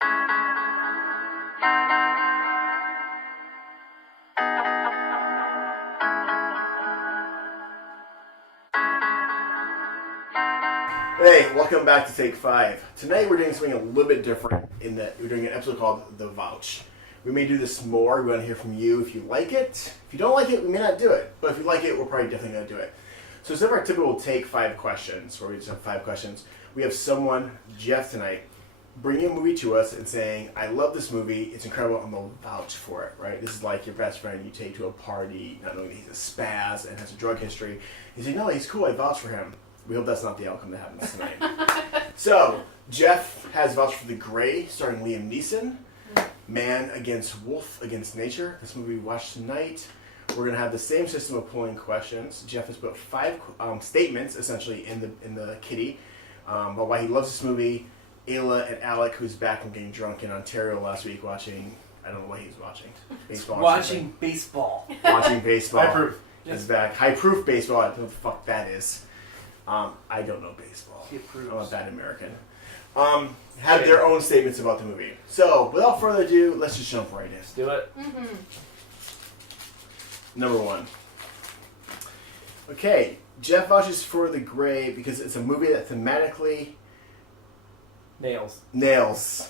Hey, welcome back to Take 5. Tonight we're doing something a little bit different in that we're doing an episode called The Vouch. We may do this more. We want to hear from you if you like it. If you don't like it, we may not do it. But if you like it, we're probably definitely going to do it. So instead of our typical Take 5 questions, where we just have 5 questions, we have someone, Jeff, tonight, bringing a movie to us and saying, I love this movie, it's incredible, I'm going to vouch for it, right? This is like your best friend you take to a party, not knowing that he's a spaz and has a drug history. You say, no, he's cool, I vouch for him. We hope that's not the outcome that happens tonight. So, Jeff has vouched for The Grey, starring Liam Neeson. Man Against Wolf Against Nature. This movie we watched tonight. We're going to have the same system of polling questions. Jeff has put 5 statements, essentially, in the kitty about why he loves this movie. Ayla and Alec, who's back from getting drunk in Ontario last week watching, I don't know what he was watching. Baseball. Watching baseball. Watching baseball. High proof. He's back. High proof baseball. I don't know what the fuck that is. I don't know baseball. I'm a bad American. Had their own statements about the movie. So, without further ado, let's just jump right in. Let's do it. Number 1. Okay, Jeff vouches for The Grey because it's a movie that thematically nails the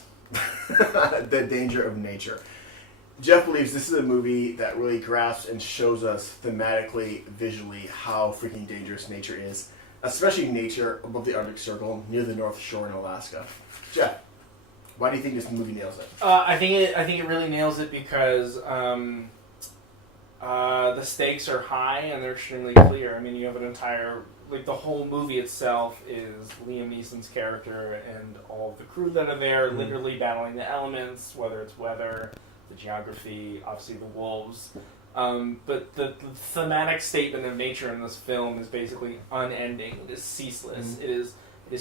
danger of nature. Jeff believes this is a movie that really grasps and shows us thematically, visually, how freaking dangerous nature is. Especially nature above the Arctic Circle, near the North Shore in Alaska. Jeff, why do you think this movie nails it? I think it really nails it because the stakes are high and they're extremely clear. I mean, you have an entire, the whole movie itself is Liam Neeson's character and all of the crew that are there, literally battling the elements, whether it's weather, the geography, obviously the wolves. But the thematic statement of nature in this film is basically unending. It is ceaseless. It is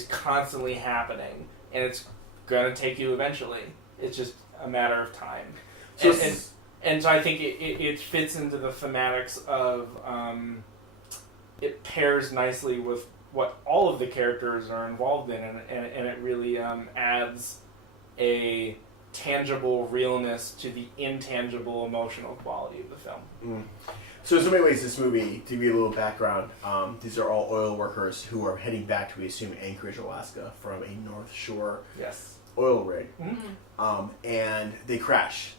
constantly happening, and it's gonna take you eventually. It's just a matter of time. So and so I think it fits into the thematics of it pairs nicely with what all of the characters are involved in, and it really adds a tangible realness to the intangible emotional quality of the film. So in so many ways, this movie, to give you a little background, these are all oil workers who are heading back to, we assume, Anchorage, Alaska from a North Shore oil rig. And they crash,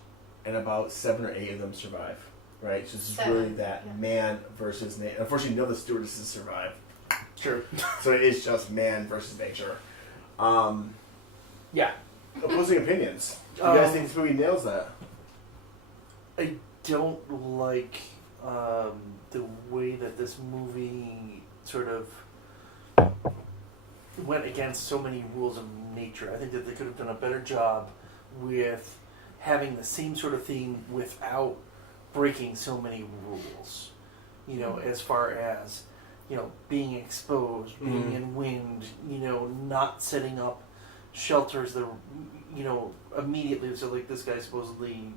and about 7 or 8 of them survive, right? So this is really that man versus nature. Unfortunately, none of the stewardesses survive. True. So it is just man versus nature. Opposing opinions. Do you guys think this movie nails that? I don't like the way that this movie sort of went against so many rules of nature. I think that they could have done a better job with having the same sort of theme without breaking so many rules. You know, as far as, being exposed, being in wind, not setting up shelters that, immediately. So, this guy supposedly,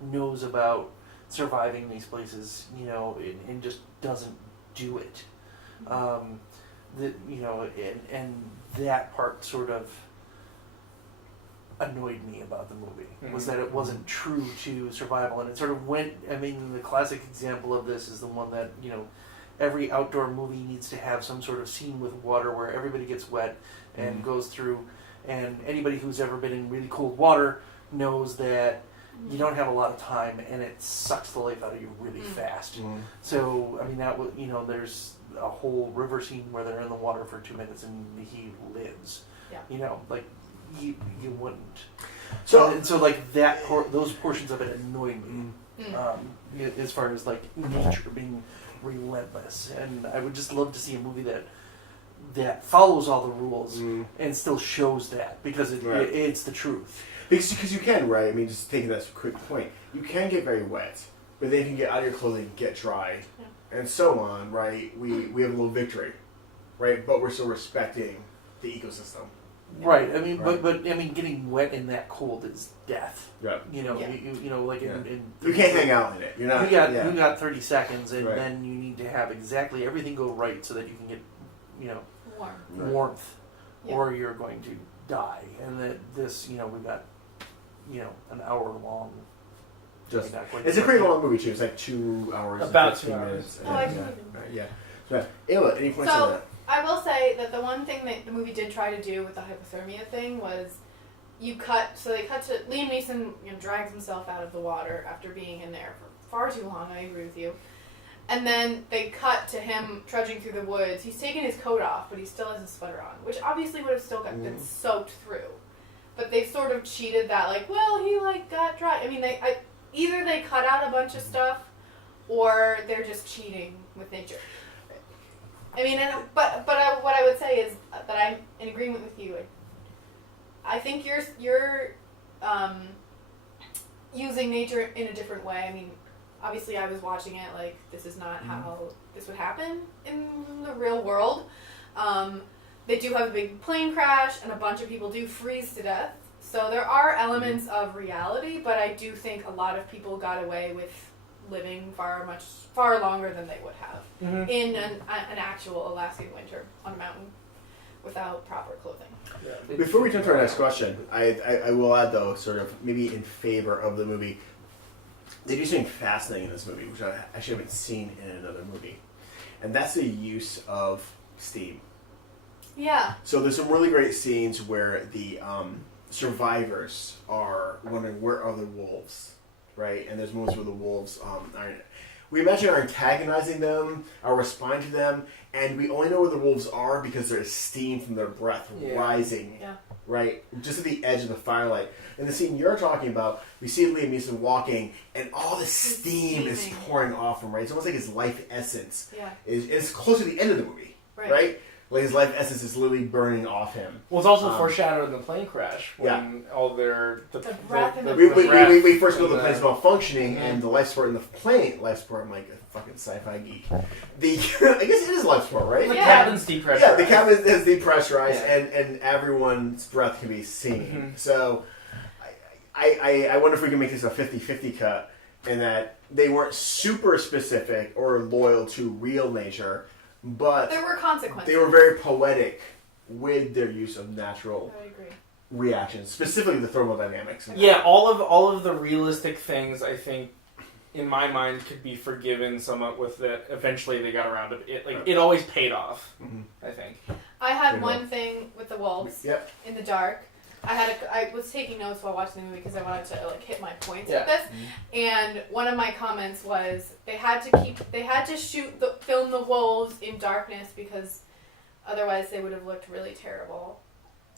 knows about surviving these places, and just doesn't do it. And that part sort of annoyed me about the movie, was that it wasn't true to survival, and it sort of went. I mean, the classic example of this is the one that every outdoor movie needs to have some sort of scene with water where everybody gets wet and goes through. And anybody who's ever been in really cold water knows that you don't have a lot of time, and it sucks the life out of you really fast. So, I mean, that was, there's a whole river scene where they're in the water for 2 minutes and he lives. Yeah. You wouldn't. So those portions of it annoyed me. As far as nature being relentless, and I would just love to see a movie that follows all the rules and still shows that, because it's the truth. Because you can, right? I mean, just taking that quick point, you can get very wet, but then you can get out of your clothing, get dry, and so on, right? We have a little victory, right? But we're still respecting the ecosystem. Right. I mean, but I mean, getting wet in that cold is death. Yeah. You you can't hang out in it. You're not. You got 30 seconds, and then you need to have everything go right so that you can get, warmth, or you're going to die, and that this, you know, we got, you know, an hour long. Just, not quite it's a sure. pretty long movie too. It's like 2 hours, About and 15 2 hours. minutes. Oh, I yeah, believe right, yeah. So, Ayla, any points So- on that? I will say that the one thing that the movie did try to do with the hypothermia thing was they cut to Liam Neeson, you know, drags himself out of the water after being in there for far too long. I agree with you. And then they cut to him trudging through the woods. He's taken his coat off, but he still has his sweater on, which obviously would have still been soaked through. But they sort of cheated that, like, well, he like got dry. I mean, either they cut out a bunch of stuff, or they're just cheating with nature. I mean, what I would say is that I'm in agreement with you. I think you're using nature in a different way. I mean, obviously I was watching it like this is not how this would happen in the real world. They do have a big plane crash and a bunch of people do freeze to death. So there are elements of reality, but I do think a lot of people got away with living far longer than they would have in an actual Alaskan winter on a mountain without proper clothing. Yeah. Before we turn to our next question, I will add though, sort of maybe in favor of the movie, they do something fascinating in this movie, which I actually haven't seen in another movie, and that's the use of steam. Yeah. So there's some really great scenes where the survivors are wondering where are the wolves, right? And there's moments where the wolves we imagine are antagonizing them, are responding to them, and we only know where the wolves are because there's steam from their breath rising, right? Just at the edge of the firelight. In the scene you're talking about, we see Liam Neeson walking, and all the steam is pouring off him, right? It's almost like his life essence. Yeah. It's close to the end of the movie, right? Like his life essence is literally burning off him. Well, it's also foreshadowed in the plane crash when all the breath in the we first know the plane's malfunctioning and the life support in the plane. Life support, I'm like a fucking sci-fi geek. I guess it is life support, right? The cabin's depressurized. Yeah, the cabin is depressurized and everyone's breath can be seen. So I wonder if we can make this a 50-50 cut, and that they weren't super specific or loyal to real nature. But there were consequences. They were very poetic with their use of natural reactions, specifically the thermodynamics. Yeah, all of the realistic things, I think, in my mind, could be forgiven somewhat with that. Eventually, they got around to it. Like it always paid off. I think. I had one thing with the wolves in the dark. I was taking notes while watching the movie because I wanted to like hit my points with this. And one of my comments was they had to film the wolves in darkness because otherwise they would have looked really terrible.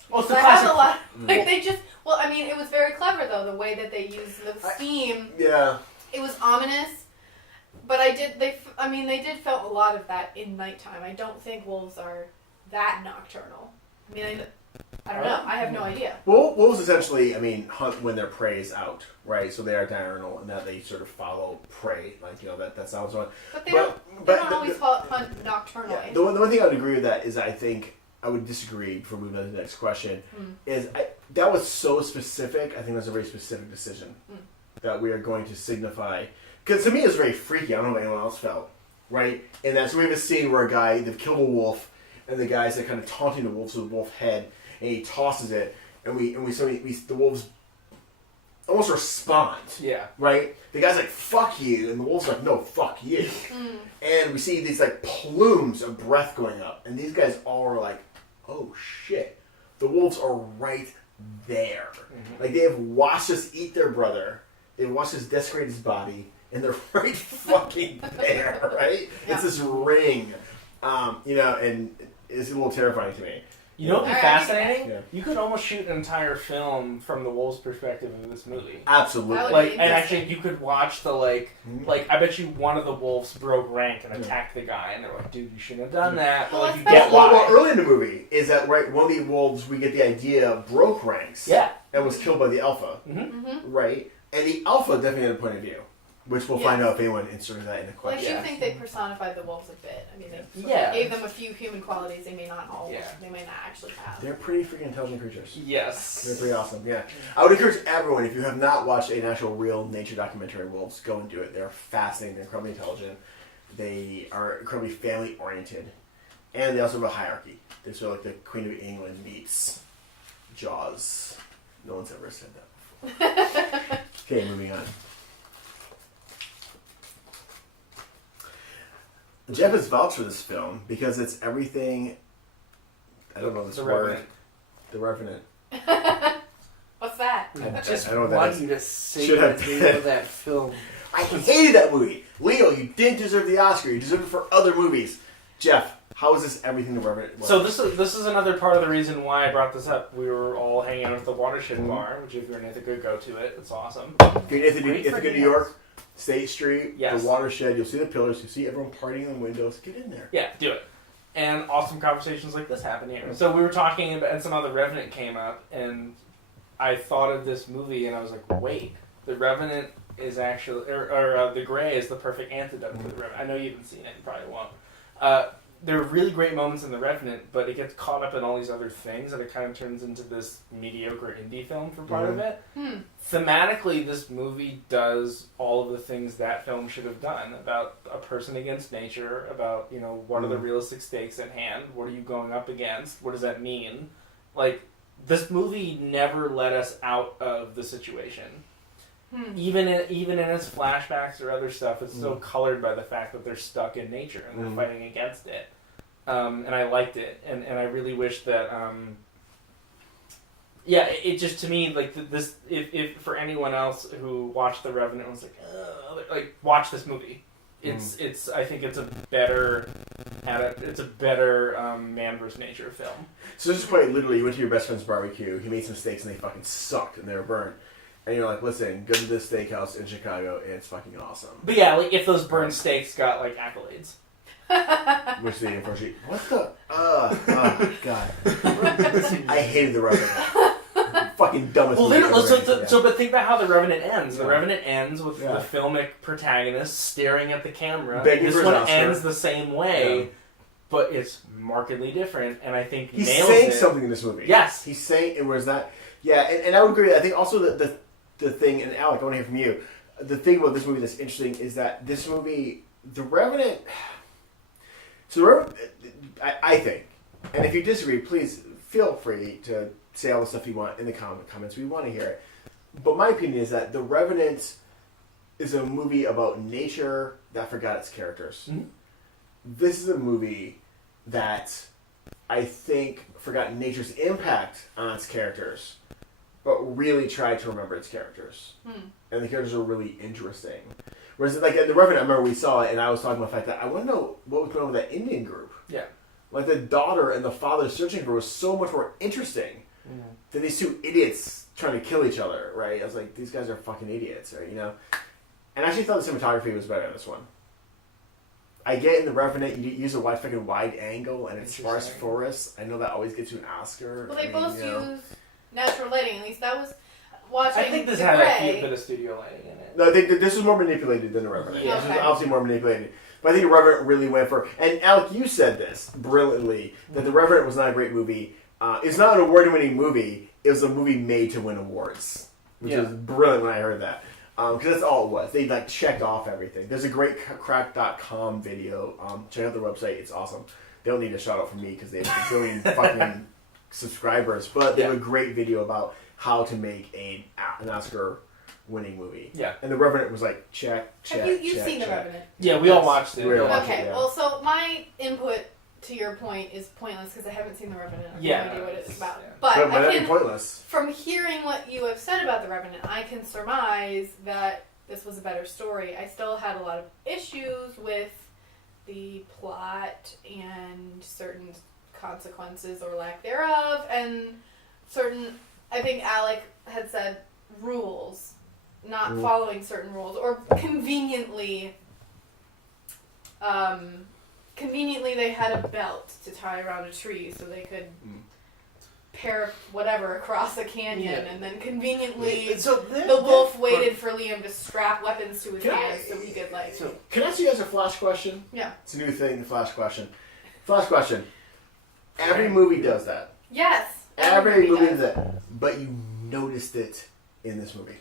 Well, it's the I classic. have a lot. Like they just. Well, I mean, it was very clever though the way that they used the steam. It was ominous, but they did film a lot of that in nighttime. I don't think wolves are that nocturnal. I mean, I don't know. I have no idea. Well, wolves essentially, hunt when their prey is out, right? So they are diurnal in that they sort of follow prey, like that's how it's on. But they don't always hunt nocturnally. Yeah, the one thing I would agree with that is I think I would disagree before moving on to the next question. That was so specific. I think that's a very specific decision that we are going to signify. Because to me, it was very freaky. I don't know if anyone else felt, right? And that's so we have a scene where they've killed a wolf, and the guys are kind of taunting the wolf with the wolf head. And he tosses it, and the wolves almost respond. Yeah. Right? The guy's like, fuck you, and the wolf's like, no, fuck you. And we see these like plumes of breath going up, and these guys all are like, oh shit. The wolves are right there. Like they have watched us eat their brother, they've watched us desecrate his body, and they're right fucking there, right? Yeah. It's this ring. And it's a little terrifying to me. You know what would be fascinating? Yeah. You could almost shoot an entire film from the wolves' perspective of this movie. Absolutely. And actually, you could watch the I bet you one of the wolves broke rank and attacked the guy, and they're like, "Dude, you shouldn't have done that." But you get why. Well, early in the movie is that one of the wolves we get the idea broke ranks. Yeah. And was killed by the alpha. Right. And the alpha definitely had a point of view. Which we'll find out if anyone inserted that in the question. Well, I do think they personified the wolves a bit. I mean, they gave them a few human qualities they may not actually have. They're pretty freaking intelligent creatures. Yes. They're pretty awesome, yeah. I would encourage everyone, if you have not watched an actual real nature documentary on wolves, go and do it. They're fascinating. They're incredibly intelligent. They are incredibly family-oriented. And they also have a hierarchy. They're sort of like the Queen of England meets Jaws. No one's ever said that before. Okay, moving on. Jeff has vouched for this film because it's everything. I don't know this word. The Revenant. What's that? Just I don't know what that want is. you to say Should the have name been. of that film. I hated that movie. Leo, you didn't deserve the Oscar. You deserved it for other movies. Jeff, how is this everything the Revenant was? So this is another part of the reason why I brought this up. We were all hanging out at the Watershed Bar, which if you're in Ithaca, go to it. It's awesome. If you're in Great for Ithaca, New you. York, State Street, Yes. the Watershed, you'll see the pillars, you'll see everyone partying in the windows. Get in there. Yeah, do it. And awesome conversations like this happen here. So we were talking about, and somehow The Revenant came up, and I thought of this movie, and I was like, wait, The Revenant is actually, or The Grey is the perfect antidote to The Revenant. I know you haven't seen it, you probably won't. There are really great moments in The Revenant, but it gets caught up in all these other things, and it kind of turns into this mediocre indie film for part of it. Thematically, this movie does all of the things that film should have done, about a person against nature, about, you know, what are the realistic stakes at hand, what are you going up against, what does that mean? Like, this movie never let us out of the situation. Even in its flashbacks or other stuff, it's still colored by the fact that they're stuck in nature and they're fighting against it. And I liked it, and I really wish that. It just, to me, like, this. If for anyone else who watched The Revenant was like, watch this movie. It's I think it's a better man versus nature film. So this is quite literally, you went to your best friend's barbecue, he made some steaks and they fucking sucked and they were burned. And you're like, listen, go to this steakhouse in Chicago and it's fucking awesome. But yeah, like, if those burned steaks got, like, accolades. Which they unfortunately... What the... God. I hated The Revenant. Fucking dumbest Well, movie ever. but think about how The Revenant ends. The Yeah. Revenant ends with Yeah. the filmic protagonist staring at the camera. Begging This for his one Oscar. ends the same way, Yeah. but it's markedly different, and I think He's nails saying it. something in this movie. Yes. He's saying... It was that... Yeah, and I would agree. I think also the thing... And Alec, I want to hear from you. The thing about this movie that's interesting is that this movie... The Revenant... So The Revenant... I think... And if you disagree, please feel free to say all the stuff you want in the comments. We want to hear it. But my opinion is that The Revenant is a movie about nature that forgot its characters. Mm-hmm. This is a movie that I think forgot nature's impact on its characters, but really tried to remember its characters. And the characters are really interesting. Whereas, like, in The Revenant, I remember we saw it, and I was talking about the fact that I want to know what was going on with that Indian group. Yeah. Like, the daughter and the father searching for her was so much more interesting than these two idiots trying to kill each other, right? I was like, these guys are fucking idiots, right? You know? And I actually thought the cinematography was better in this one. I get in The Revenant, you use a wide angle, and it's sparse Interesting. forests. I know that always gets you an Oscar. Well, they I mean, both you know. use natural lighting. At least that was watching. I think this The had Grey. a bit of studio lighting in it. No, I think that this was more manipulated than The Revenant. Yeah. This was Okay. obviously more manipulated. But I think The Revenant really went for... And Alec, you said this brilliantly, that The Revenant was not a great movie. It's not an award-winning movie. It was a movie made to win awards. Which Yeah. was brilliant when I heard that. Because that's all it was. They like checked off everything. There's a great crack.com video. Check out their website. It's awesome. They don't need a shout out from me because they have a billion fucking subscribers. But they have a great video about how to make an Oscar-winning movie. Yeah. And The Revenant was like, check. Have you've seen The check. Revenant? Yeah, we all watched it. We all watched it. Okay, yeah. well, so my input to your point is pointless because I haven't seen The Revenant. I have Yeah, no idea what it's it's- about. yeah. But But might I not be can, pointless. from hearing what you have said about The Revenant, I can surmise that this was a better story. I still had a lot of issues with the plot and certain consequences or lack thereof, and certain, I think Alec had said, rules, not following certain rules, or conveniently they had a belt to tie around a tree so they could pair whatever across a canyon, Yeah. and then conveniently So the wolf waited for Liam to strap weapons to his Can I- hands so he could, like... So Can I ask you guys a flash question? Yeah. It's a new thing, the flash question. Flash question. Every movie does that. Yes! Every movie does does. that. But you noticed it in this movie.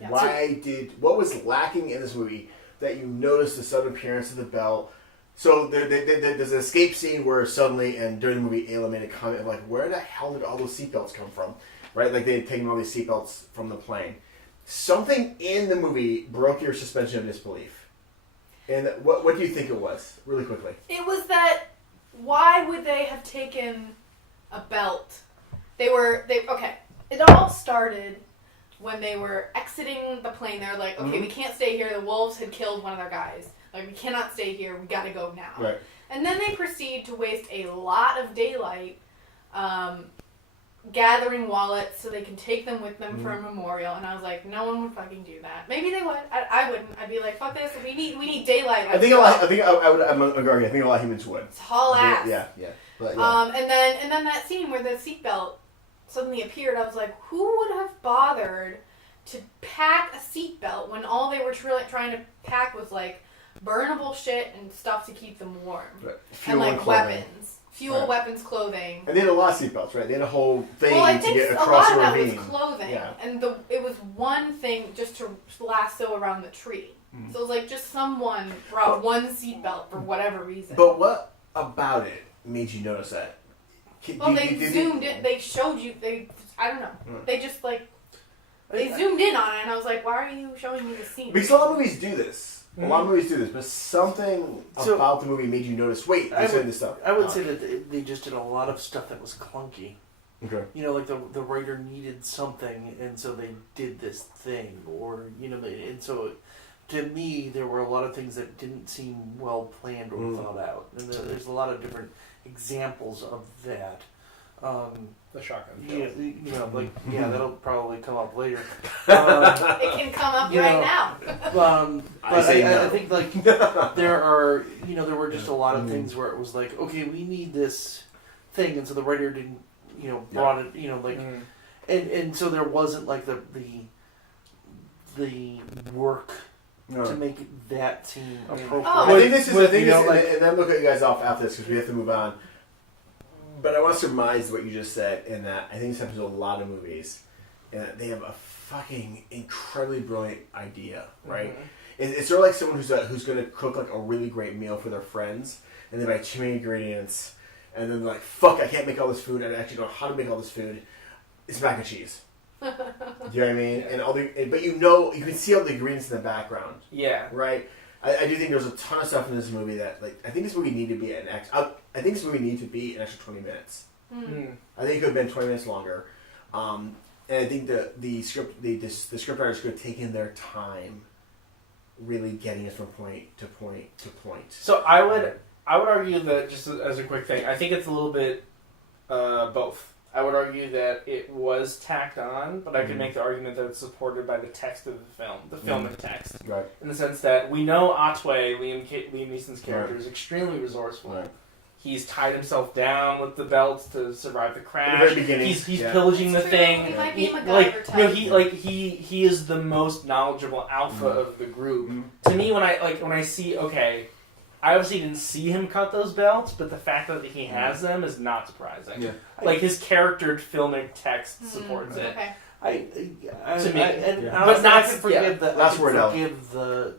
Yeah. What was lacking in this movie that you noticed the sudden appearance of the belt, So there's an escape scene where suddenly, and during the movie, Ayla made a comment of like, where the hell did all those seatbelts come from? Right? Like they had taken all these seatbelts from the plane. Something in the movie broke your suspension of disbelief. And what do you think it was? Really quickly. It was that, why would they have taken a belt? Okay. It all started when they were exiting the plane. They were like, okay, we can't stay here. The wolves had killed one of their guys. Like, we cannot stay here. We gotta go now. Right. And then they proceed to waste a lot of daylight gathering wallets so they can take them with them for a memorial. And I was like, no one would fucking do that. Maybe they would. I wouldn't. I'd be like, fuck this. We need daylight. I think a lot of humans would. It's haul ass. Yeah. But, yeah. And then that scene where the seatbelt suddenly appeared, I was like, who would have bothered to pack a seatbelt when all they were trying to pack was like burnable shit and stuff to keep them warm, right. and like weapons, weapons, clothing. And they had a lot of seatbelts, right? They had a whole thing well, I to think get a across lot the of that ravine. was clothing, Yeah. and it was one thing just to lasso around the tree. So it was like just someone brought one seatbelt for whatever reason. But what about it made you notice that? Well, they zoomed in. They showed you. I don't know. They just like they zoomed in on it, and I was like, "Why are you showing me the scene?" Because a lot of movies do this. A lot of movies do this, but something about the movie made you notice. Wait, they're saying this stuff. I would say that they just did a lot of stuff that was clunky. Okay. You know, like the writer needed something, and so they did this thing, or and so. To me, there were a lot of things that didn't seem well planned or thought out, and there's a lot of different examples of that. The shotgun. That'll probably come up later. It can come up right now. But I I think like there are there were just a lot of things where it was like, okay, we need this thing, and so the writer didn't brought it and so there wasn't like the work. To make that seem appropriate. I think this is the thing, and then look at you guys off after this because we have to move on. But I want to surmise what you just said in that I think this happens to a lot of movies, and they have a fucking incredibly brilliant idea, right? It's sort of like someone who's going to cook like a really great meal for their friends, and they buy too many ingredients, and then they're like, "Fuck, I can't make all this food. I actually don't know how to make all this food. It's mac and cheese." Do you know what I mean? And but you can see all the ingredients in the background. Yeah. Right. I do think there's a ton of stuff in this movie that I think this movie needed to be an extra 20 minutes. I think it could have been 20 minutes longer. And I think the script writers could have taken their time, really getting us from point to point to point. So I would argue that, just as a quick thing, I think it's a little bit both. I would argue that it was tacked on, but I could make the argument that it's supported by the text of the film, the filmic text. Right. In the sense that we know Otway, Liam Neeson's character, is extremely resourceful. Right. He's tied himself down with the belts to survive the crash. At the very beginning. He's pillaging the thing. He might be a MacGyver type. He is the most knowledgeable alpha of the group. To me, when I see, okay, I obviously didn't see him cut those belts, but the fact that he has them is not surprising. Yeah. Like, his character filmic text supports it. Okay. But not to forgive the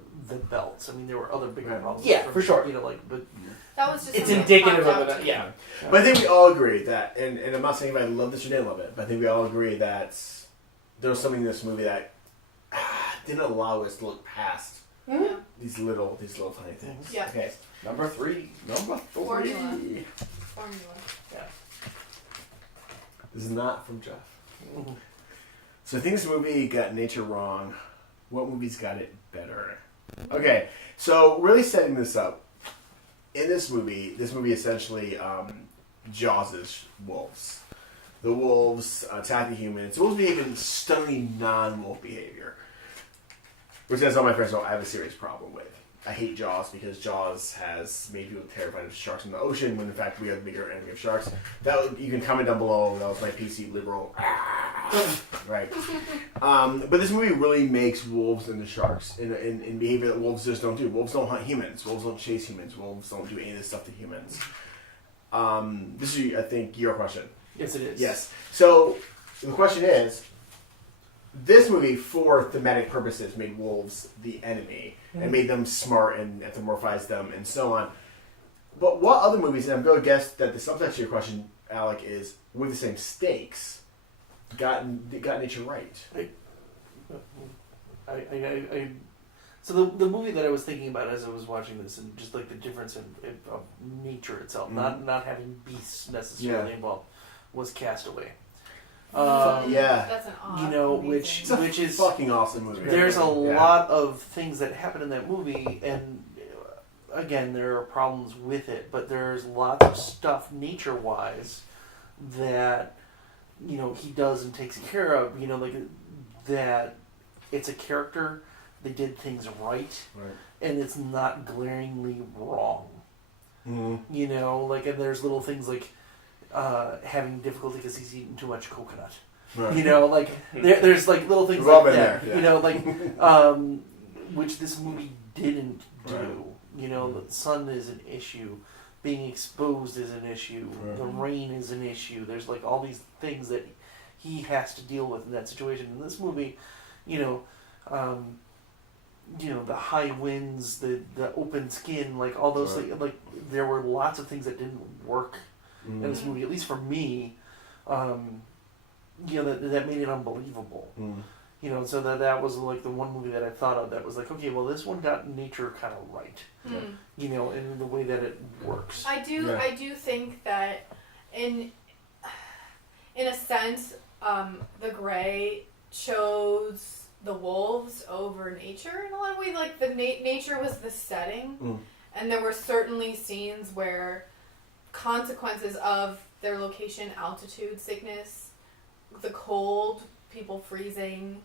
belts. I mean, there were other bigger problems. Yeah, for sure. But that was just it's indicative of it. Yeah. But I think we all agree that, and I'm not saying if I love this or didn't love it, but I think we all agree that there was something in this movie that didn't allow us to look past these little tiny things. Yeah. Okay. Number three. Formula. Yeah. This is not from Jeff. So I think this movie got nature wrong. What movies got it better? Okay, so really setting this up. In this movie essentially Jaws' wolves. The wolves attack the humans. The wolves behave in stunningly non-wolf behavior. Which, as all my friends know, I have a serious problem with. I hate Jaws because Jaws has made people terrified of sharks in the ocean when in fact we are the bigger enemy of sharks. You can comment down below. That was my PC liberal. Right. But this movie really makes wolves into sharks in behavior that wolves just don't do. Wolves don't hunt humans. Wolves don't chase humans. Wolves don't do any of this stuff to humans. This is, I think, your question. Yes, it is. Yes. So the question is, this movie, for thematic purposes, made wolves the enemy and made them smart and anthropomorphized them and so on. But what other movies, and I'm going to guess that the subtext to your question, Alec, is with the same stakes, got nature right? So the movie that I was thinking about as I was watching this, and just like the difference of nature itself, not having beasts necessarily involved, was Castaway. That's an odd which is fucking awesome movie. There's a lot of things that happen in that movie, and again, there are problems with it, but there's lots of stuff nature-wise that he does and takes care of. Like that, it's a character. They did things right, and it's not glaringly wrong. Mm-hmm. And there's little things like having difficulty because he's eating too much coconut. Right. There's like little things like that. There, which this movie didn't do. Right. The sun is an issue. Being exposed is an issue. Right. The rain is an issue. There's like all these things that he has to deal with in that situation. In this movie, the high winds, the open skin, like all those things. Like there were lots of things that didn't work in this movie, at least for me. That made it unbelievable. So that was like the one movie that I thought of that was like, okay, well, this one got nature kind of right. In the way that it works. I do think that in a sense, the Grey chose the wolves over nature in a lot of ways. Like the nature was the setting, and there were certainly scenes where consequences of their location, altitude sickness, the cold, people freezing,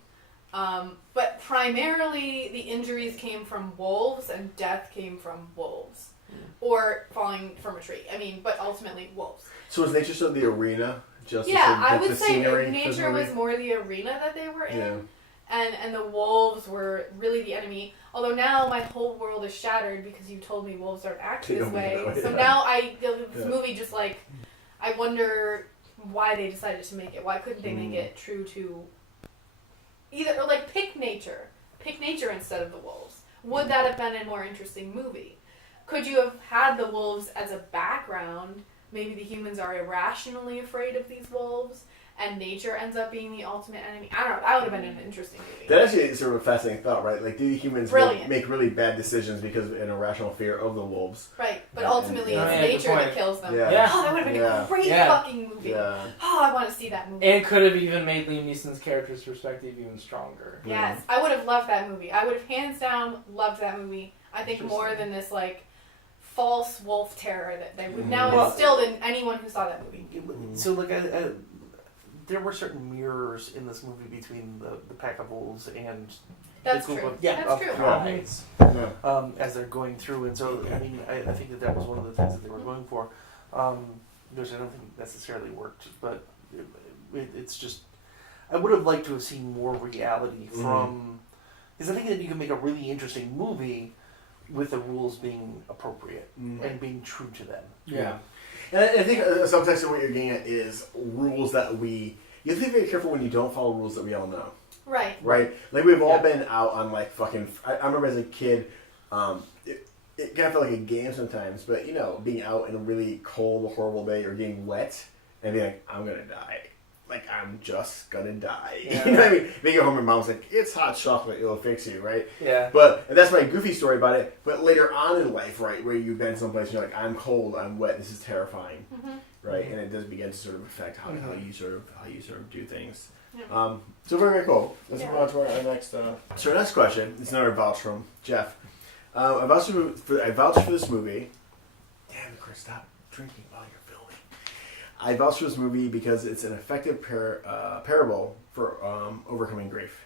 but primarily the injuries came from wolves and death came from wolves or falling from a tree. But ultimately wolves. So was nature still the arena? I would say nature was more the arena that they were in. Yeah. And the wolves were really the enemy. Although now my whole world is shattered because you told me wolves don't act this way. So now this movie just like, I wonder why they decided to make it. Why couldn't they make it true to either, or like pick nature instead of the wolves? Would that have been a more interesting movie? Could you have had the wolves as a background? Maybe the humans are irrationally afraid of these wolves, and nature ends up being the ultimate enemy. I don't know. That would have been an interesting movie. That actually is sort of a fascinating thought, right? Like, do humans make really bad decisions because of an irrational fear of the wolves? Right, but ultimately it's nature that kills them. Yeah. Oh, that would have been a great fucking movie. Yeah. Oh, I want to see that movie. And it could have even made Liam Neeson's character's perspective even stronger. Yes, I would have loved that movie. I would have hands down loved that movie. I think more than this like false wolf terror that they would now instilled in anyone who saw that movie. So like there were certain mirrors in this movie between the pack of wolves and that's the group true. of, That's true. primates as they're going through. And so, I think that was one of the things that they were going for. Which I don't think necessarily worked, but it's just, I would have liked to have seen more reality from, because I think that you can make a really interesting movie with the rules being appropriate and being true to them. Yeah. And I think a subtext of what you're getting at is rules that you have to be very careful when you don't follow rules that we all know. Right. Right? Like, we've all been out on, like, fucking... I remember as a kid, it kind of felt like a game sometimes, but, being out in a really cold, horrible day or getting wet and being like, I'm going to die. Like, I'm just going to die. Yeah. You know what I mean? They get home and mom's like, it's hot chocolate, it'll fix you, right? Yeah. And that's my goofy story about it. But later on in life, right, where you've been someplace and you're like, I'm cold, I'm wet, this is terrifying. Right? And it does begin to sort of affect how you sort of do things. Yeah. So very, very cool. Let's move on to our next. So our next question is another vouch from Jeff. I vouched for this movie. Damn it, Chris! Stop drinking while you're filming. I vouched for this movie because it's an effective parable for overcoming grief.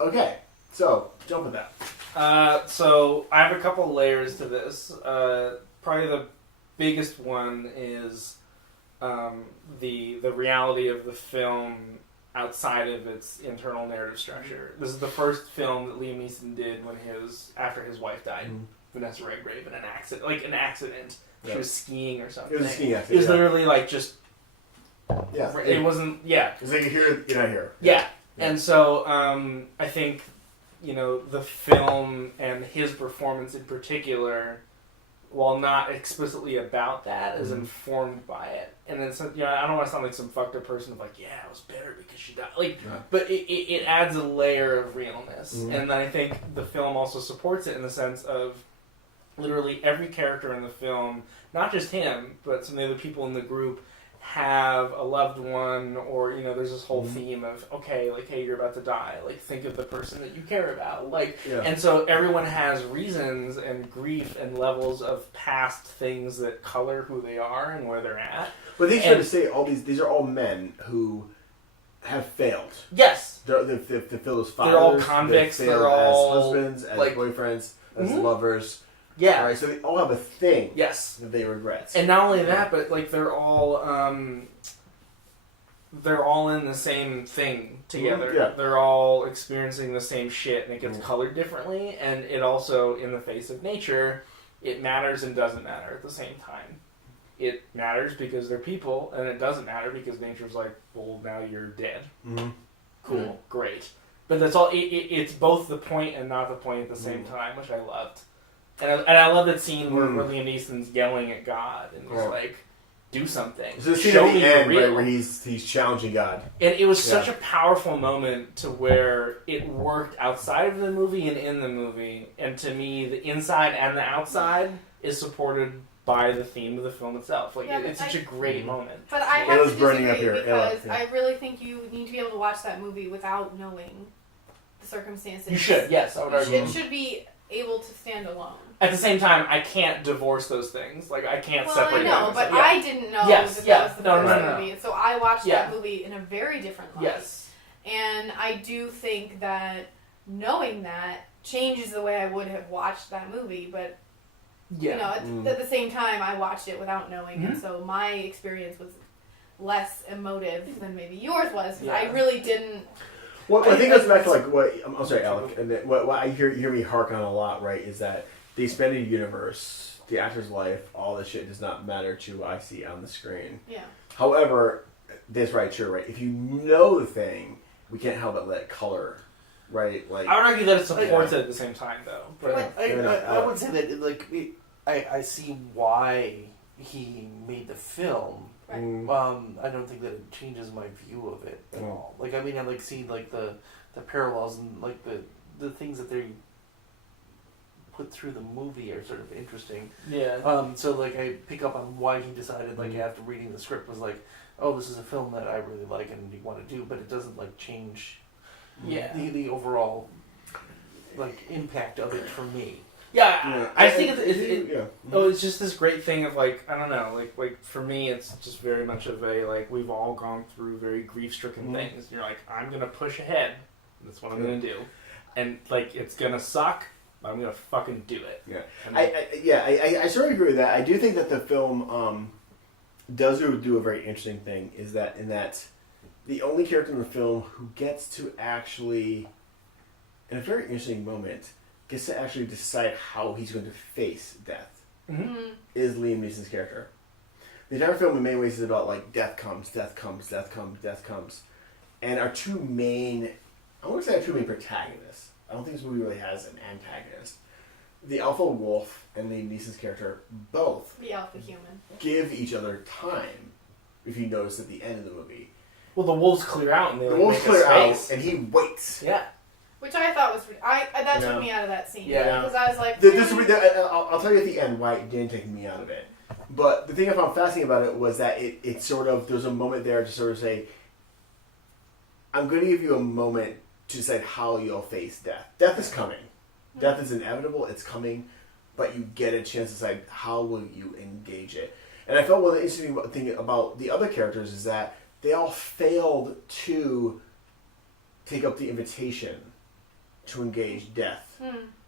Okay, so jump with that. So I have a couple layers to this. Probably the biggest one is the reality of the film outside of its internal narrative structure. This is the first film that Liam Neeson did after his wife died, Vanessa Redgrave, in an accident. She was skiing or something. It was a skiing accident. It was literally like just. Yeah. It wasn't. Yeah. It's like you're not here. Yeah. And so I think the film and his performance in particular while not explicitly about that, is informed by it. And it's, you know, I don't want to sound like some fucked up person of like, yeah, it was better because she died. Like, but it adds a layer of realness. And I think the film also supports it in the sense of literally every character in the film, not just him, but some of the other people in the group, have a loved one, or, you know, there's this whole theme of, okay, like, hey, you're about to die, like, think of the person that you care about, like, and so everyone has reasons and grief and levels of past things that color who they are and where they're at. But they try to say these are all men who have failed. Yes. They failed as fathers. They're all convicts. They're all as husbands, as like, boyfriends, as lovers. Yeah. Right. So they all have a thing. Yes. That they regret. And not only that, but like they're all in the same thing together. Yeah. They're all experiencing the same shit, and it gets colored differently. And it also, in the face of nature, it matters and doesn't matter at the same time. It matters because they're people, and it doesn't matter because nature's like, well, now you're dead. Cool, great. But that's all. It's both the point and not the point at the same time, which I loved. And I love that scene where Liam Neeson's yelling at God and he's like, "Do something." So the scene Show at the me end, you're real. right, where he's challenging God. And it was such a powerful moment to where it worked outside of the movie and in the movie. And to me, the inside and the outside is supported by the theme of the film itself. Like it's such a great moment. But I have to disagree because I really think you need to be able to watch that movie without knowing the circumstances. You should, yes, I would argue. It should be able to stand alone. At the same time, I can't divorce those things. Like, I can't separate them. Well, I know, but I didn't know that was the first movie. So I watched that movie in a very different light. Yes. And I do think that knowing that changes the way I would have watched that movie. But, you know, at the same time, I watched it without knowing. And so my experience was less emotive than maybe yours was. Because I really didn't... Well, I think that's back to like what I'm sorry, Alec. And what I hear me hark on a lot, right? Is that the expanded universe, the actor's life, all this shit does not matter to what I see on the screen. Yeah. However, that's right, sure, right. If you know the thing, we can't help but let it color, right? Like I would argue that it supports it at the same time, though. But I would say that like I see why he made the film. Right. I don't think that it changes my view of it at all. Like, I mean, I like seeing like the parallels and like the things that they put through the movie are sort of interesting. Yeah. So like I pick up on why he decided like after reading the script was like, oh, this is a film that I really like and you want to do, but it doesn't like change the overall like impact of it for me. I think it's just this great thing of like, I don't know, like for me it's just very much of a like we've all gone through very grief-stricken things. You're like, I'm gonna push ahead. That's what I'm gonna do, and like it's gonna suck, but I'm gonna fucking do it. I sort of agree with that. I do think that the film does do a very interesting thing. Is that in that the only character in the film who gets to actually, in a very interesting moment, gets to actually decide how he's going to face death is Liam Neeson's character. The entire film in many ways is about like death comes, death comes, death comes, death comes. And our two main protagonists, I don't think this movie really has an antagonist. The alpha wolf and Liam Neeson's character both the alpha human give each other time, if you notice at the end of the movie. Well, the wolves clear out and they and he waits. Yeah. Which I thought was... that took me out of that scene. Yeah. Because I was like... I'll tell you at the end why it didn't take me out of it. But the thing I found fascinating about it was that it sort of... There's a moment there to sort of say, I'm going to give you a moment to decide how you'll face death. Death is coming. Mm-hmm. Death is inevitable. It's coming. But you get a chance to decide how will you engage it. And I felt one of the interesting thing about the other characters is that they all failed to take up the invitation to engage death,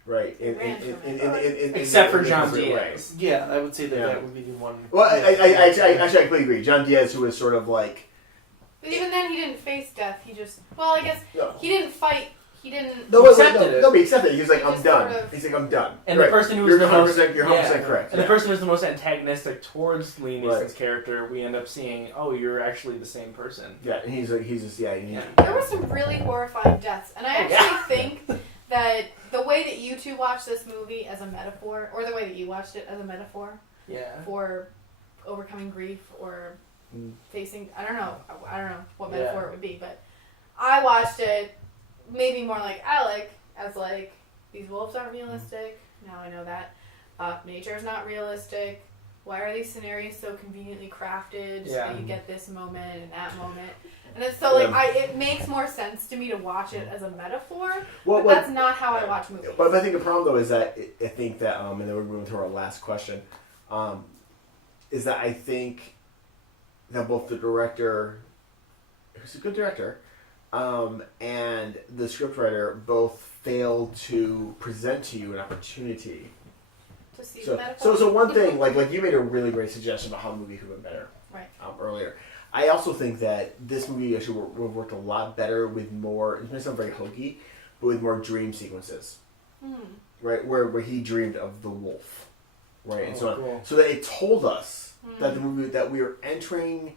right? Except for John Diaz. Yeah, I would say that would be the one. Well, I completely agree. John Diaz, who was sort of like... But even then, he didn't face death. He just... Well, I guess he didn't fight. He didn't... No, he accepted it. He was like, I'm done. He's like, I'm done. And the person who was the most... You're 100% correct. And the person who's the most antagonistic towards Liam Neeson's character, we end up seeing, oh, you're actually the same person. Yeah, and he's just... There were some really horrifying deaths. And I actually think that the way that you two watch this movie as a metaphor, or the way that you watched it as a metaphor Yeah. for overcoming grief or facing. I don't know what metaphor it would be, but I watched it maybe more like Alec as like these wolves aren't realistic. Now I know that nature's not realistic. Why are these scenarios so conveniently crafted so that you get this moment and that moment? And it's so like it makes more sense to me to watch it as a metaphor, but that's not how I watch movies. But I think the problem though is that I think that and then we're moving to our last question, is that I think that both the director, who's a good director, and the scriptwriter both failed to present to you an opportunity. To see So, the metaphor. so one thing, like you made a really great suggestion about how the movie could have been better, Right. Earlier. I also think that this movie actually would have worked a lot better with more. It may sound very hokey, but with more dream sequences, right? Where he dreamed of the wolf, right, and so on, cool. so that it told us that the movie that we are entering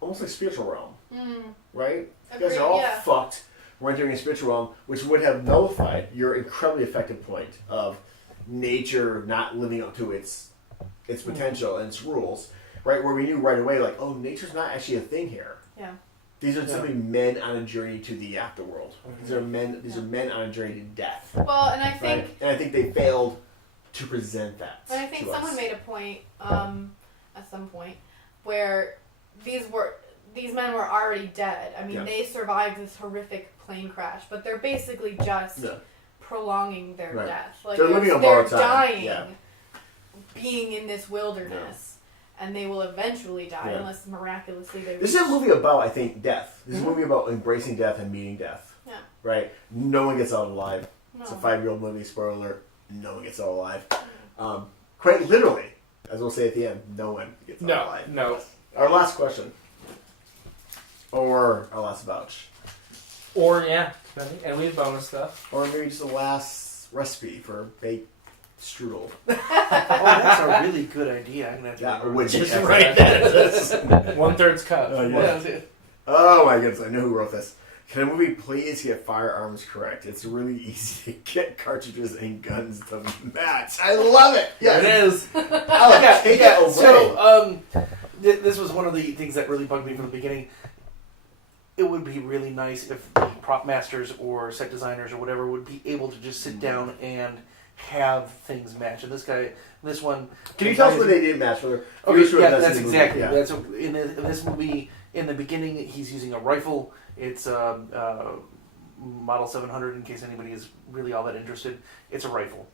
almost like spiritual realm, right? You guys Agreed, are all yeah. fucked. We're entering a spiritual realm, which would have nullified your incredibly effective point of nature not living up to its potential and its rules, right? Where we knew right away, like, oh, nature's not actually a thing here. Yeah. These are simply men on a journey to the afterworld. These are men on a journey to death. Well, and I think Right? And I think they failed to present that. And I think to someone us. made a point at some point where these men were already dead. I mean, they survived this horrific plane crash, but they're basically just prolonging their death. Like they're living on they're borrowed time. dying, being in this wilderness, and they will eventually die unless miraculously they. This is a movie about, I think, death. This is a movie about embracing death and meeting death. Yeah. Right? No one gets out alive. No. It's a 5-year-old movie, spoiler alert. No one gets out alive. Quite literally, as we'll say at the end, no one gets out alive. No. Our last question. Or our last vouch. Or, depending. And we have bonus stuff. Or maybe just the last recipe for baked strudel. That's a really good idea. I'm gonna have to That, remember which this. is right. That is. 1/3 cup. Oh my goodness, I know who wrote this. Can a movie please get firearms correct? It's really easy to get cartridges and guns to match. I love it. Yes. It is. I'll take it away. So, this was one of the things that really bugged me from the beginning. It would be really nice if the prop masters or set designers or whatever would be able to just sit down and have things match. And this one. Can you tell us what they didn't match? Okay, that's exactly. Yeah. That's in this movie. In the beginning, he's using a rifle. It's a Model 700. In case anybody is really all that interested, it's a rifle.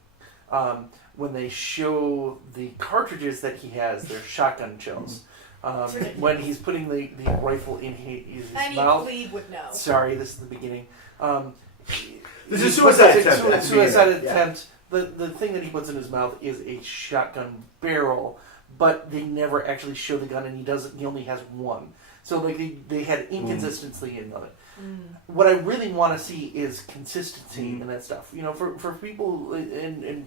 When they show the cartridges that he has, they're shotgun shells. When he's putting the rifle in his mouth. Any plebe would know. Sorry, this is the beginning. This is suicide attempt. Suicide attempt. The thing that he puts in his mouth is a shotgun barrel, but they never actually show the gun, and he only has one. So like they had inconsistency in it. What I really want to see is consistency in that stuff. You know, for people in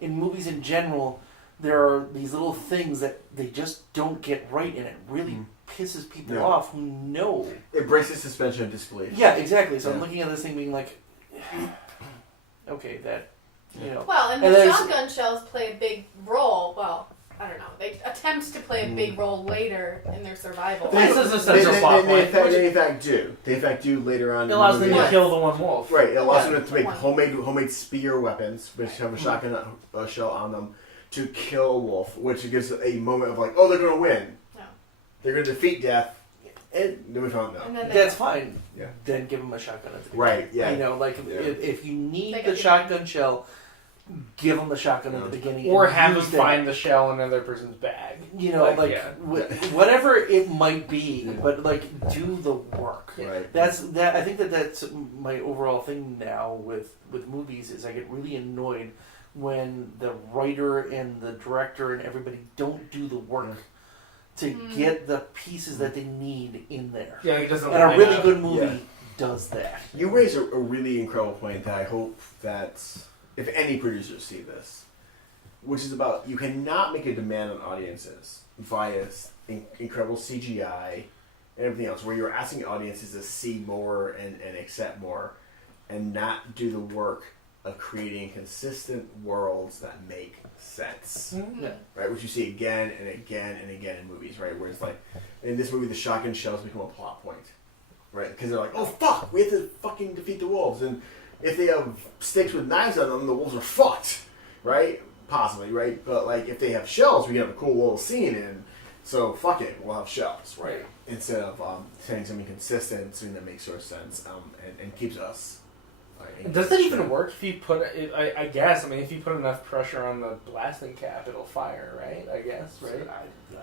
movies in general, there are these little things that they just don't get right, and it really pisses people off who know. It breaks the suspension of disbelief. Yeah, exactly. So I'm looking at this thing being like, okay, that, you know. Well, and the shotgun shells play a big role. Well, I don't know. They attempt to play a big role later in their survival. This is a central plot point. They in fact do later on. It allows in the them movie. to kill the one wolf. Right, it allows them to make homemade spear weapons, which have a shotgun shell on them, to kill a wolf, which gives a moment of like, oh, they're going to win. No. They're going to defeat death. And then we found out. That's fine. Yeah. Then give them a shotgun at the beginning. Right, yeah. You know, like if you need Like the a shotgun shell, give them the shotgun at the beginning. Or and have them use that. find the shell in another person's bag. You know, whatever it might be, but like do the work. Right. That's. I think that's my overall thing now with movies is I get really annoyed when the writer and the director and everybody don't do the work to get the pieces that they need in there. Yeah, he doesn't. And a really good movie does that. You raise a really incredible point that I hope that if any producers see this, which is about you cannot make a demand on audiences via incredible CGI and everything else, where you're asking audiences to see more and accept more and not do the work of creating consistent worlds that make sense. Mm-hmm. Yeah. Right, which you see again and again and again in movies, right? Where it's like, in this movie, the shotgun shells become a plot point, right? Because they're like, oh fuck, we have to fucking defeat the wolves, and if they have sticks with knives on them, the wolves are fucked, right? Possibly, right? But like, if they have shells, we can have a cool little scene in. So fuck it, we'll have shells, right? Instead of saying something consistent, something that makes sort of sense, and keeps us. Does that even work if you put it? I guess. I mean, if you put enough pressure on the blasting cap, it'll fire, right? I guess, right?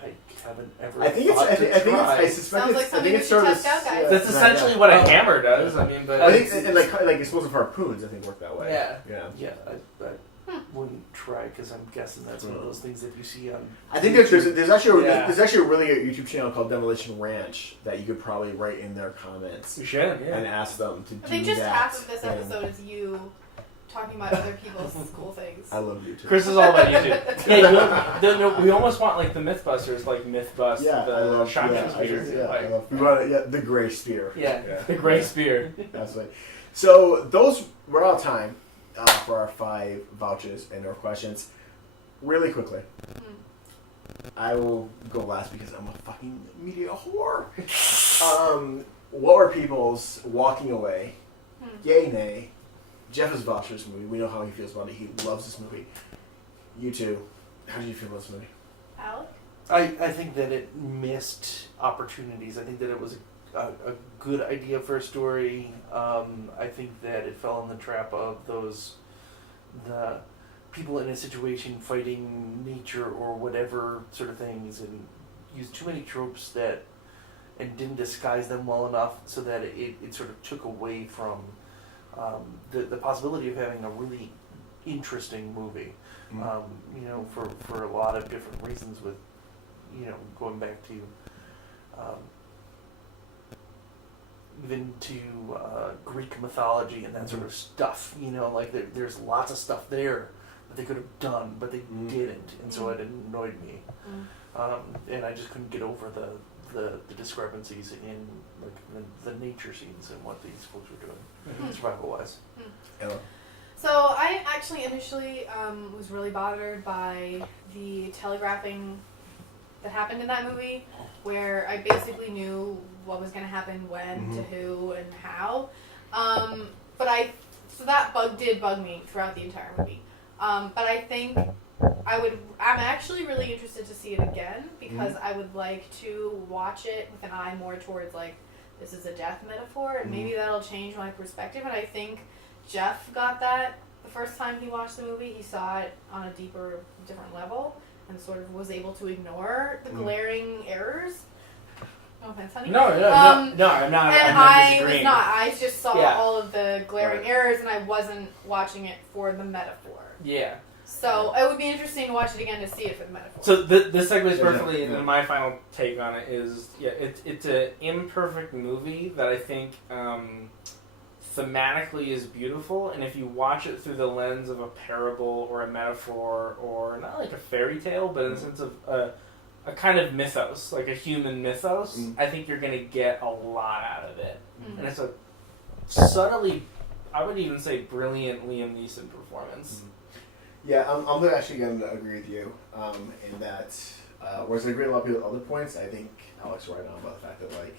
I haven't ever. I think it's. I think it's. I suspect Sounds it's. like I something think we it's should sort of. test out, guys. That's essentially what a hammer does. I mean, but I think and like explosive harpoons, I think work that way. Yeah. Yeah. Yeah, I wouldn't try because I'm guessing that's one of those things that you see on. I think there's actually Yeah. there's actually a really good YouTube channel called Demolition Ranch that you could probably write in their comments you should. Yeah. and ask them to do I think just that. half of this And episode is you talking about other people's cool things. I love YouTube. Chris is all about YouTube. Yeah, we almost want like the MythBusters, like MythBust, Yeah, I the love shotgun I spears. just- yeah, like, I love, we want it, the gray spear. yeah, the gray spear. That's right. So those we're out of time for our 5 vouchers and our questions. Really quickly, I will go last because I'm a fucking media whore. What were people's walking away? Yay, nay. Jeff has vouched for this movie. We know how he feels about it. He loves this movie. You two, how did you feel about this movie? Alec? I think that it missed opportunities. I think that it was a good idea for a story. I think that it fell in the trap of the people in a situation fighting nature or whatever sort of things, and used too many tropes and didn't disguise them well enough so that it sort of took away from the possibility of having a really interesting movie. For a lot of different reasons, with going back to even to Greek mythology and that sort of stuff. Like there's lots of stuff there that they could have done, but they didn't, and so it annoyed me. And I just couldn't get over the discrepancies in like the nature scenes and what these folks were doing, survival wise. Ella? So I actually initially was really bothered by the telegraphing that happened in that movie, where I basically knew what was going to happen when, to who, and how. So that did bug me throughout the entire movie. But I think I'm actually really interested to see it again, because I would like to watch it with an eye more towards like, this is a death metaphor, and maybe that'll change my perspective. And I think Jeff got that the first time he watched the movie. He saw it on a different level, and sort of was able to ignore the glaring errors. No offense, honey. No, I'm not. And I'm not I was disagreeing. not. I just saw Yeah. all of the glaring errors, and I wasn't watching it for the metaphor. Yeah. So it would be interesting to watch it again to see it for the metaphor. So this segues perfectly Yeah. into my final take on it. Is it's an imperfect movie that I think thematically is beautiful, and if you watch it through the lens of a parable or a metaphor, or not like a fairy tale, but in the sense of a kind of mythos, like a human mythos, I think you're going to get a lot out of it. And it's a subtly, I would even say, brilliant Liam Neeson performance. Yeah, I'm actually going to agree with you in that. Whereas I agree with a lot of people's other points, I think Alex right on about the fact that like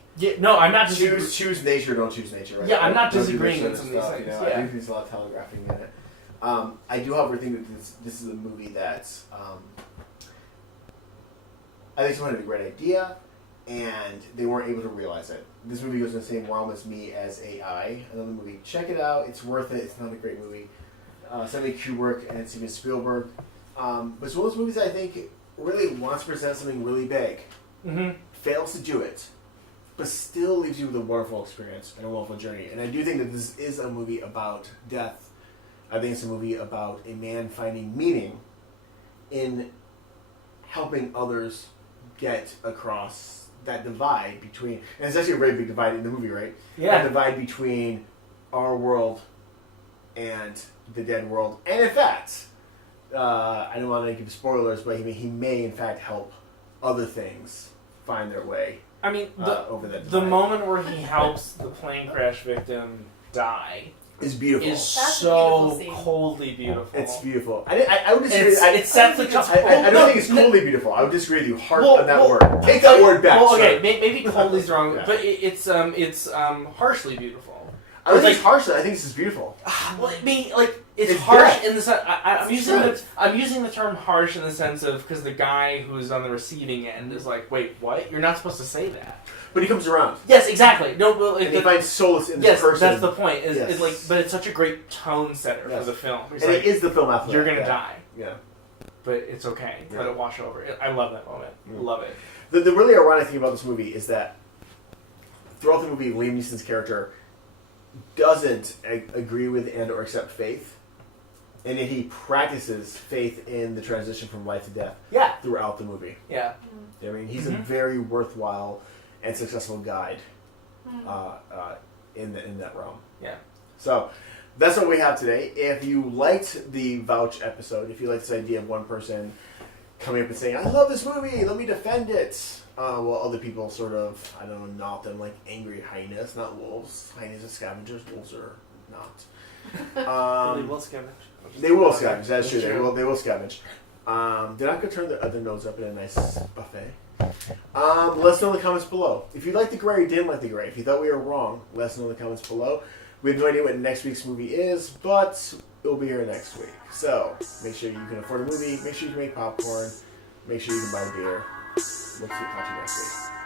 I'm not disagreeing. choose nature, don't choose nature. Right? Yeah, I'm not Don't do disagreeing this with sort some of of these stuff, things, I yeah. do think there's a lot of telegraphing in it. I do, however, think that this is a movie that's I think someone had a great idea, and they weren't able to realize it. This movie goes in the same realm as Me as AI, another movie. Check it out; it's worth it. It's not a great movie. Stanley Kubrick and Steven Spielberg, but it's one of those movies that I think really wants to present something really big, fails to do it, but still leaves you with a wonderful experience and a wonderful journey. And I do think that this is a movie about death. I think it's a movie about a man finding meaning in helping others get across that divide between, and it's actually a very big divide in the movie, right? Yeah. That divide between our world and the dead world. And in fact, I don't want to give spoilers, but he may in fact help other things find their way I mean, over that the divide. moment where he helps the plane crash victim die, is beautiful. is That's a so beautiful scene. coldly beautiful. It's beautiful. I would disagree. It sets the tone. I don't think it's coldly beautiful. I would disagree with you hard on that word. Take that word back. Well, okay, sir. maybe coldly's wrong, Yeah. but it's harshly beautiful. I don't think It's it's harsh. I think this is beautiful. Well, I mean, like it's It's harsh death. in the sense. It's I'm using the term harsh in the sense of because the guy who's on the receiving end is like, wait, what? You're not supposed to say that. But he comes around. Yes, exactly. No, well, And he finds solace in this yes, person. that's the point. Is Yes. it's like, but it's such a great tone setter Yes. for the film. It's And like, it is the film after you're that, gonna yeah. die, Yeah. but it's okay. Yeah. Let it wash over. I love that moment. Mm. Love it. The really ironic thing about this movie is that throughout the movie, Liam Neeson's character doesn't agree with and or accept faith, and yet he practices faith in the transition from life to death Yeah. throughout the movie. Yeah. I mean, he's a Mhm. very worthwhile and successful guide Mm. in that realm. Yeah. So that's what we have today. If you liked the Vouch episode, if you like this idea of one person coming up and saying, "I love this movie, let me defend it," while other people sort of, I don't know, not them like angry hyenas, not wolves. Hyenas are scavengers. Wolves are not. They will scavenge. They will scavenge. That's true. They will scavenge. They're not going to turn their nose up in a nice buffet. Let us know in the comments below. If you liked the gray or didn't like the gray, if you thought we were wrong, let us know in the comments below. We have no idea what next week's movie is, but it will be here next week. So make sure you can afford a movie. Make sure you can make popcorn. Make sure you can buy beer. Let's talk to you next week.